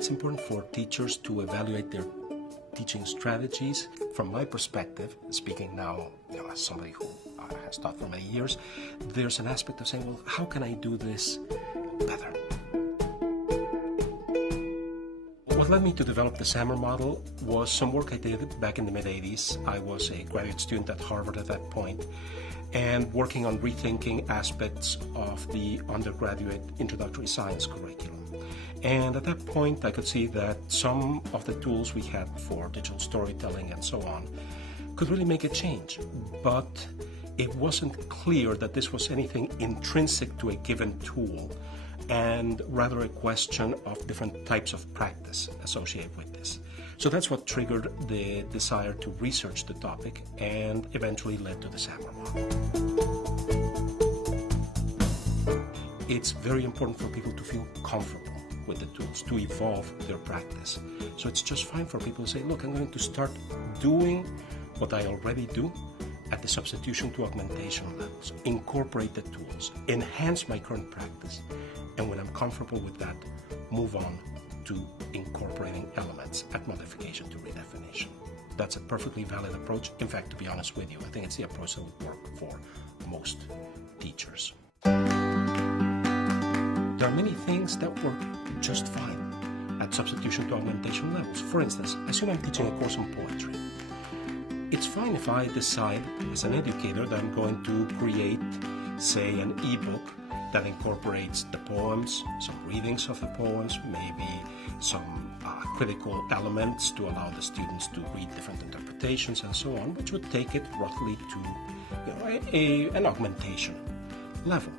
it's important for teachers to evaluate their teaching strategies. From my perspective, speaking now as somebody who has taught for many years, there's an aspect of saying, well, how can I do this better? What led me to develop the SAMR model was some work I did back in the mid-80s. I was a graduate student at Harvard at that point, and working on rethinking aspects of the undergraduate introductory science curriculum. And at that point, I could see that some of the tools we had for digital storytelling and so on could really make a change. But it wasn't clear that this was anything intrinsic to a given tool, and rather a question of different types of practice associated with this. So that's what triggered the desire to research the topic and eventually led to the SAMR model. It's very important for people to feel comfortable with the tools, to evolve their practice. So it's just fine for people to say, look, I'm going to start doing what I already do at the substitution to augmentation levels, incorporate the tools, enhance my current practice, and when I'm comfortable with that, move on to incorporating elements at modification to redefinition. That's a perfectly valid approach. In fact, to be honest with you, I think it's the approach that would work for most teachers. There are many things that work just fine at substitution to augmentation levels. For instance, assume I'm teaching a course on poetry. It's fine if I decide as an educator that I'm going to create, say, an ebook that incorporates the poems, some readings of the poems, maybe some critical elements to allow the students to read different interpretations and so on, which would take it roughly to an augmentation level.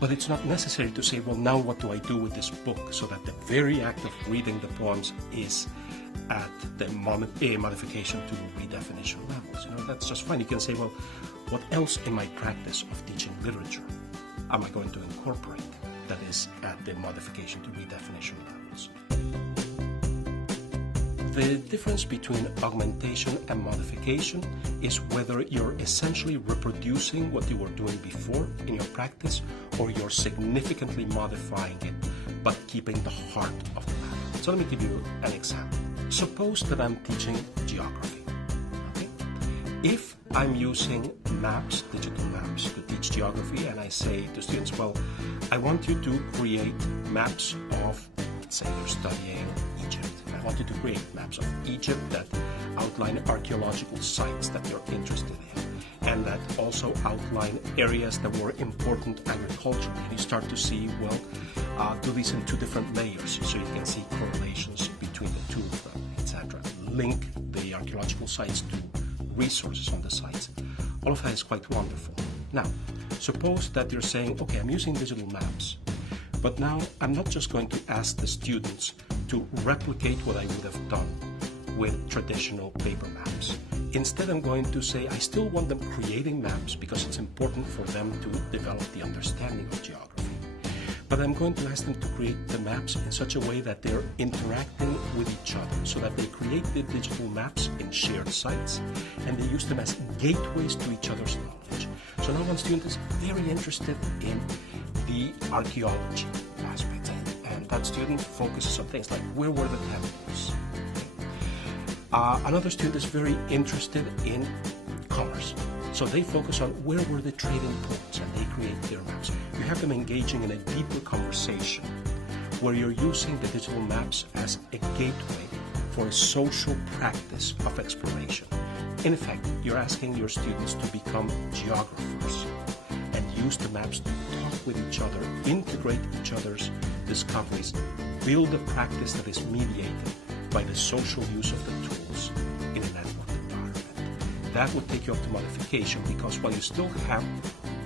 But it's not necessary to say, well, now what do I do with this book, so that the very act of reading the poems is at the modification to redefinition levels. That's just fine. You can say, well, what else in my practice of teaching literature am I going to incorporate that is at the modification to redefinition levels? The difference between augmentation and modification is whether you're essentially reproducing what you were doing before in your practice, or you're significantly modifying it but keeping the heart of the matter. So let me give you an example. Suppose that I'm teaching geography. Okay? If I'm using maps, digital maps, to teach geography, and I say to students, well, I want you to create maps of, let's say you're studying Egypt. I want you to create maps of Egypt that outline archaeological sites that you're interested in, and that also outline areas that were important agriculturally. And you start to see, well, do these in two different layers so you can see correlations between the two of them, etc. Link the archaeological sites to resources on the sites. All of that is quite wonderful. Now, suppose that you're saying, okay, I'm using digital maps, but now I'm not just going to ask the students to replicate what I would have done with traditional paper maps. Instead, I'm going to say I still want them creating maps because it's important for them to develop the understanding of geography. But I'm going to ask them to create the maps in such a way that they're interacting with each other, so that they create the digital maps in shared sites and they use them as gateways to each other's knowledge. So now one student is very interested in the archaeology aspect, and that student focuses on things like, where were the temples? Another student is very interested in commerce. So they focus on where were the trading ports, and they create their maps. You have them engaging in a deeper conversation where you're using the digital maps as a gateway for a social practice of exploration. In effect, you're asking your students to become geographers and use the maps to talk with each other, integrate each other's discoveries, build a practice that is mediated by the social use of the tools in a network environment. That would take you up to modification, because while you still have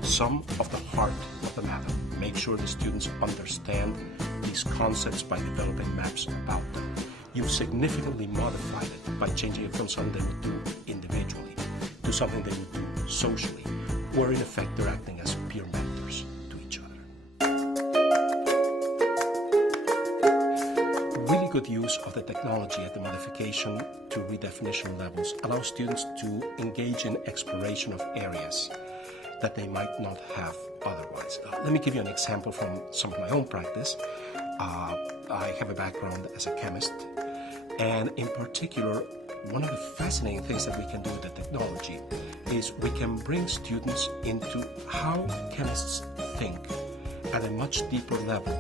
some of the heart of the matter, make sure the students understand these concepts by developing maps about them. You've significantly modified it by changing it from something they would do individually to something they would do socially, where in effect they're acting as peer mentors to each other. Really good use of the technology at the modification to redefinition levels allows students to engage in exploration of areas that they might not have otherwise. Let me give you an example from some of my own practice. I have a background as a chemist, and in particular, one of the fascinating things that we can do with the technology is we can bring students into how chemists think at a much deeper level,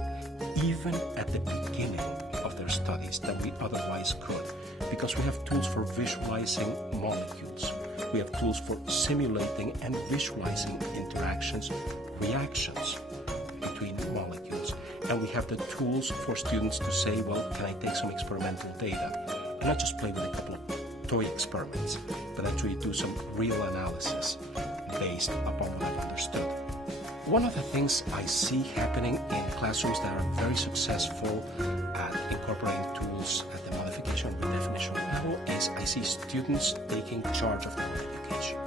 even at the beginning of their studies than we otherwise could, because we have tools for visualizing molecules. We have tools for simulating and visualizing interactions, reactions between molecules. And we have the tools for students to say, well, can I take some experimental data and not just play with a couple of toy experiments, but actually do some real analysis based upon what I've understood. One of the things I see happening in classrooms that are very successful at incorporating tools at the modification and redefinition level is I see students taking charge of their education.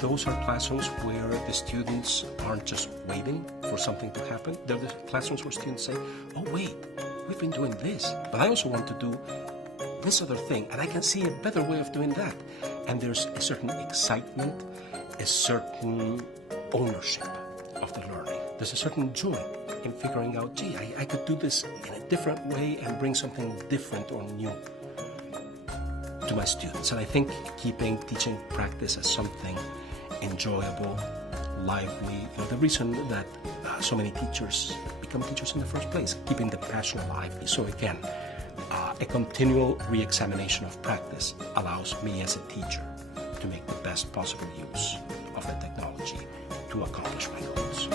Those are classrooms where the students aren't just waiting for something to happen. They're the classrooms where students say, oh wait, we've been doing this, but I also want to do this other thing, and I can see a better way of doing that. And there's a certain excitement, a certain ownership of the learning. There's a certain joy in figuring out, gee, I could do this in a different way and bring something different or new to my students. And I think keeping teaching practice as something enjoyable, lively, the reason that so many teachers become teachers in the first place, keeping the passion alive. So again, a continual re-examination of practice allows me as a teacher to make the best possible use of the technology to accomplish my goals.